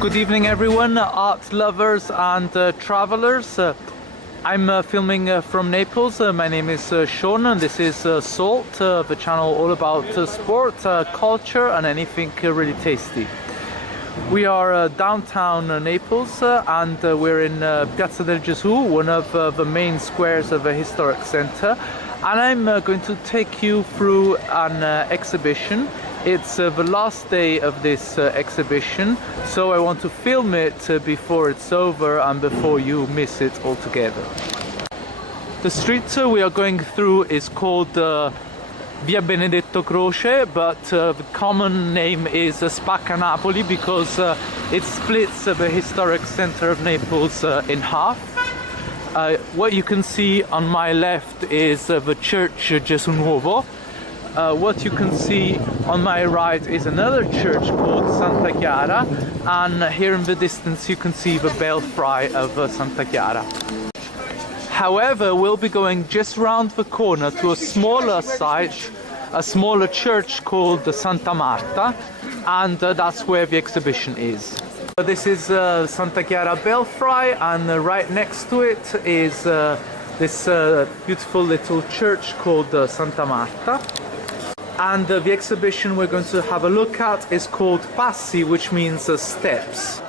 Good evening everyone, art lovers and travelers. I'm filming from Naples. My name is Sean and this is Salt, the channel all about sport, culture and anything really tasty. We are downtown Naples and we're in Piazza del Gesù, one of the main squares of a historic center, and I'm going to take you through an exhibition. It's the last day of this exhibition, so I want to film it before it's over and before you miss it altogether. The street we are going through is called Via Benedetto Croce, but the common name is Spacca Napoli because it splits the historic center of Naples in half. What you can see on my left is the Church Gesù Nuovo. What you can see on my right is another church called Santa Chiara, and here in the distance you can see the belfry of Santa Chiara. However, we'll be going just round the corner to a smaller site, a smaller church called Santa Marta, and that's where the exhibition is. This is Santa Chiara belfry, and right next to it is this beautiful little church called Santa Marta. And the exhibition we're going to have a look at is called Passi, which means steps.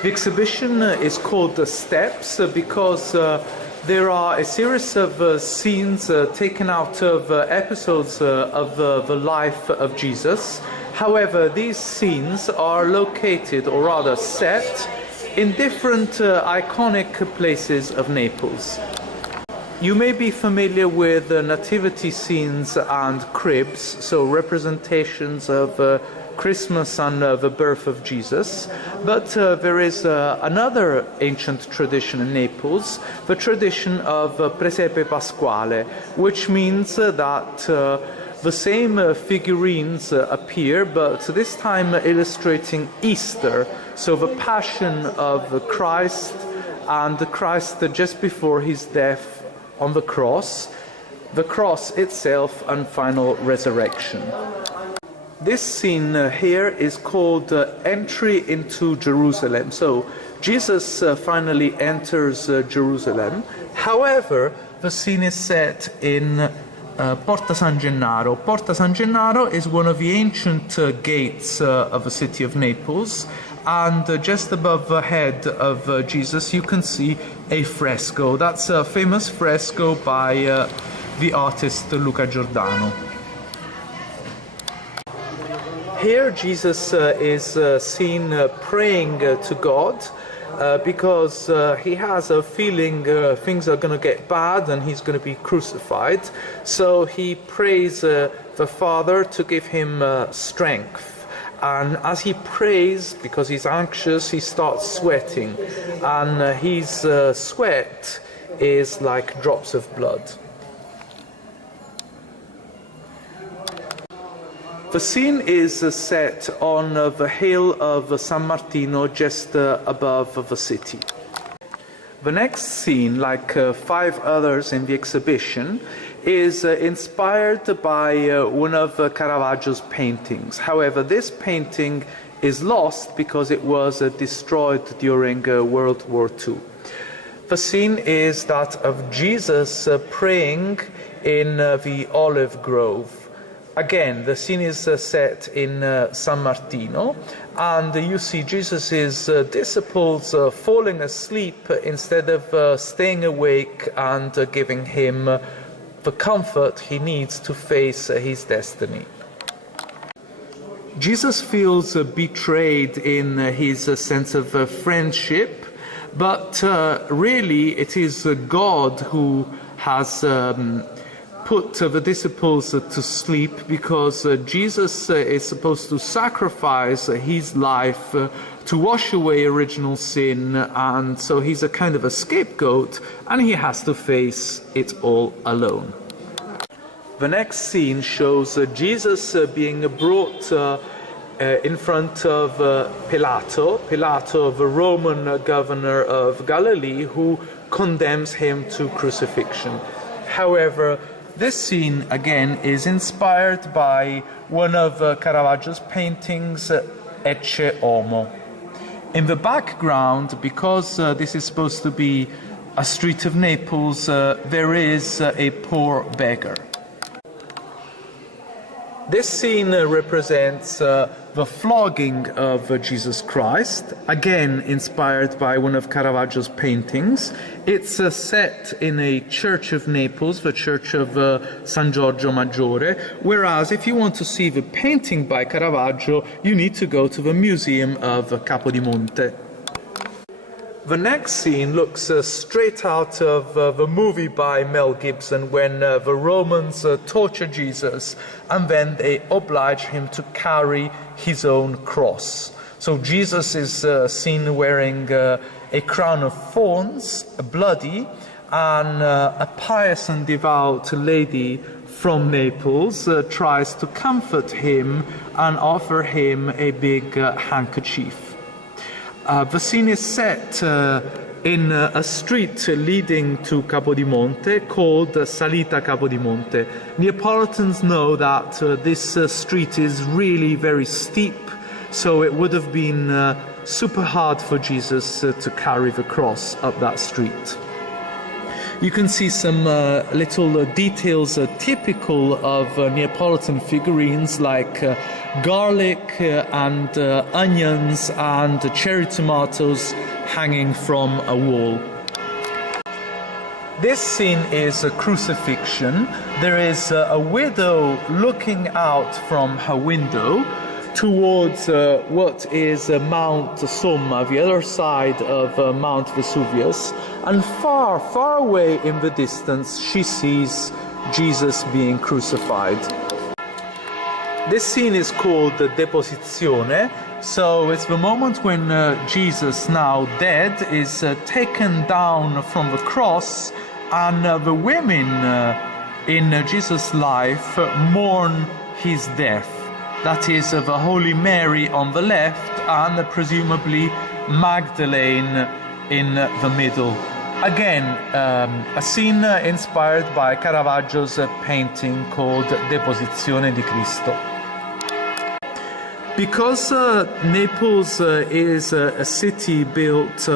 The exhibition is called Steps because there are a series of scenes taken out of episodes of the life of Jesus. However, these scenes are located, or rather set, in different iconic places of Naples. You may be familiar with nativity scenes and cribs, so representations of Christmas and the birth of Jesus, but there is another ancient tradition in Naples, the tradition of Presepe Pasquale, which means that the same figurines appear, but this time illustrating Easter, so the passion of Christ and Christ just before his death on the cross itself and final resurrection. This scene here is called Entry into Jerusalem. So Jesus finally enters Jerusalem. However, the scene is set in Porta San Gennaro. Porta San Gennaro is one of the ancient gates of the city of Naples, and just above the head of Jesus you can see a fresco. That's a famous fresco by the artist Luca Giordano. Here Jesus is seen praying to God because he has a feeling things are going to get bad and he's going to be crucified. So he prays the Father to give him strength. And as he prays, because he's anxious, he starts sweating. And his sweat is like drops of blood. The scene is set on the hill of San Martino, just above the city. The next scene, like 5 others in the exhibition, is inspired by one of Caravaggio's paintings. However, this painting is lost because it was destroyed during World War II. The scene is that of Jesus praying in the olive grove. Again, the scene is set in San Martino, and you see Jesus' disciples falling asleep instead of staying awake and giving him the comfort he needs to face his destiny. Jesus feels betrayed in his sense of friendship, but really it is God who has put the disciples to sleep, because Jesus is supposed to sacrifice his life to wash away original sin, and so he's a kind of a scapegoat and he has to face it all alone. The next scene shows Jesus being brought in front of Pilato, the Roman governor of Galilee, who condemns him to crucifixion. However, this scene again is inspired by one of Caravaggio's paintings, Ecce Homo. In the background, because this is supposed to be a street of Naples, there is a poor beggar. This scene represents the flogging of Jesus Christ, again inspired by one of Caravaggio's paintings. It's set in a church of Naples, the church of San Giorgio Maggiore, whereas if you want to see the painting by Caravaggio, you need to go to the Museum of Capodimonte. The next scene looks straight out of the movie by Mel Gibson when the Romans torture Jesus and then they oblige him to carry his own cross. So Jesus is seen wearing a crown of thorns, bloody, and a pious and devout lady from Naples tries to comfort him and offer him a big handkerchief. The scene is set in a street leading to Capodimonte called Salita Capodimonte. Neapolitans know that this street is really very steep, so it would have been super hard for Jesus to carry the cross up that street. You can see some little details typical of Neapolitan figurines like garlic and onions and cherry tomatoes hanging from a wall. This scene is a crucifixion. There is a widow looking out from her window towards what is Mount Somma, the other side of Mount Vesuvius, and far, far away in the distance she sees Jesus being crucified. This scene is called the Deposit Ciona, so it's the moment when Jesus, now dead, is taken down from the cross, and the women in Jesus' life mourn his death. That is the Holy Mary on the left and presumably Magdalene in the middle. Again, a scene inspired by Caravaggio's painting called Deposizione di Cristo. Because Naples is a city built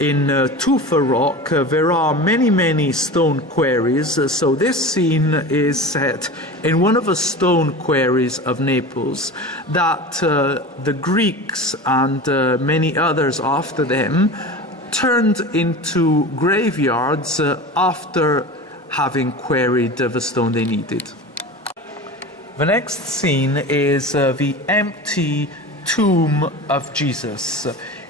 in tufa rock, there are many stone quarries, so this scene is set in one of the stone quarries of Naples that the Greeks and many others after them turned into graveyards after having quarried the stone they needed. The next scene is the empty tomb of Jesus.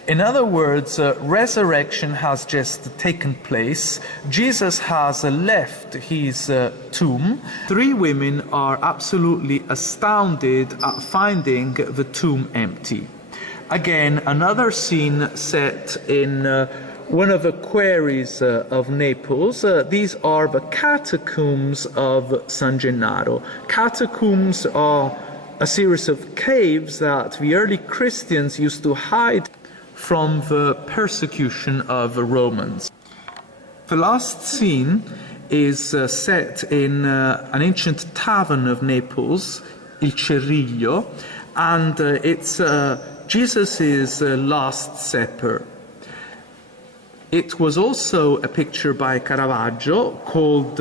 In other words, resurrection has just taken place. Jesus has left his tomb. Three women are absolutely astounded at finding the tomb empty. Again, another scene set in one of the quarries of Naples. These are the Catacombs of San Gennar. Catacombs are a series of caves that the early Christians used to hide from the persecution of the Romans. The last scene is set in an ancient tavern of Naples, Il Cerriglio, and it's Jesus' Last Supper. It was also a picture by Caravaggio called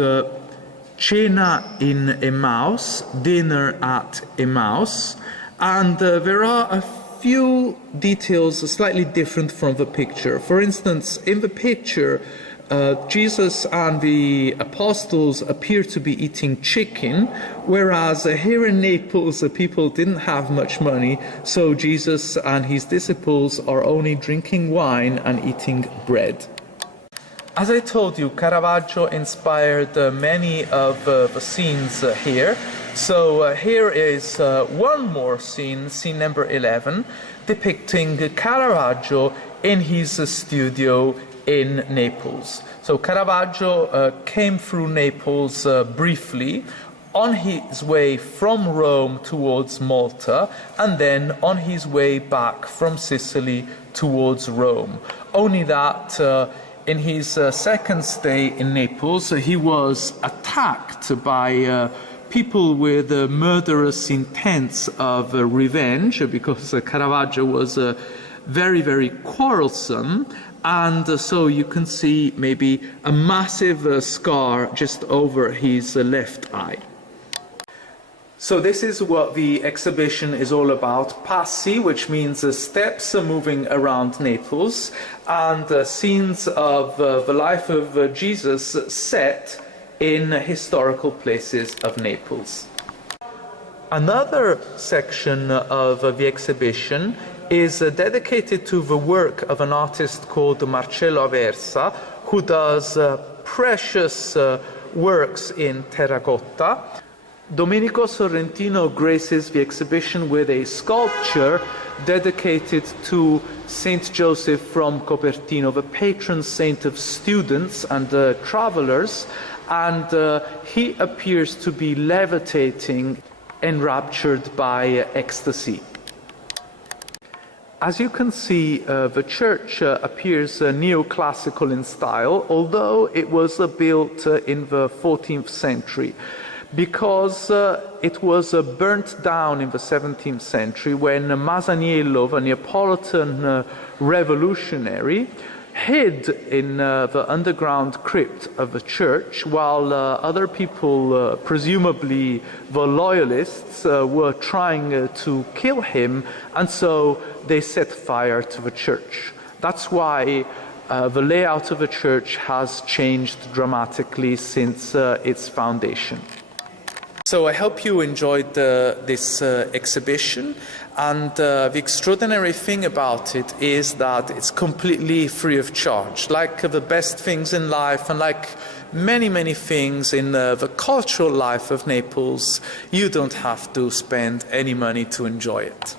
Cena in Emmaus, Dinner at Emmaus, and there are a few details slightly different from the picture. For instance, in the picture, Jesus and the apostles appear to be eating chicken, whereas here in Naples, people didn't have much money, so Jesus and his disciples are only drinking wine and eating bread. As I told you, Caravaggio inspired many of the scenes here. So here is one more scene, scene number 11, depicting Caravaggio in his studio in Naples. So Caravaggio came through Naples briefly on his way from Rome towards Malta and then on his way back from Sicily towards Rome. Only that in his second stay in Naples he was attacked by people with murderous intents of revenge, because Caravaggio was very, very quarrelsome, and so you can see maybe a massive scar just over his left eye. So this is what the exhibition is all about. Passi, which means steps moving around Naples, and scenes of the life of Jesus set in historical places of Naples. Another section of the exhibition is dedicated to the work of an artist called Marcello Aversa, who does precious works in terracotta. Domenico Sorrentino graces the exhibition with a sculpture dedicated to Saint Joseph from Copertino, the patron saint of students and travelers, and he appears to be levitating, enraptured by ecstasy. As you can see, the church appears neoclassical in style, although it was built in the 14th century, because it was burnt down in the 17th century when Masaniello, the Neapolitan revolutionary, hid in the underground crypt of the church, while other people, presumably the loyalists, were trying to kill him, and so they set fire to the church. That's why the layout of the church has changed dramatically since its foundation. So I hope you enjoyed this exhibition, and the extraordinary thing about it is that it's completely free of charge. Like the best things in life, and like many, many things in the cultural life of Naples, you don't have to spend any money to enjoy it.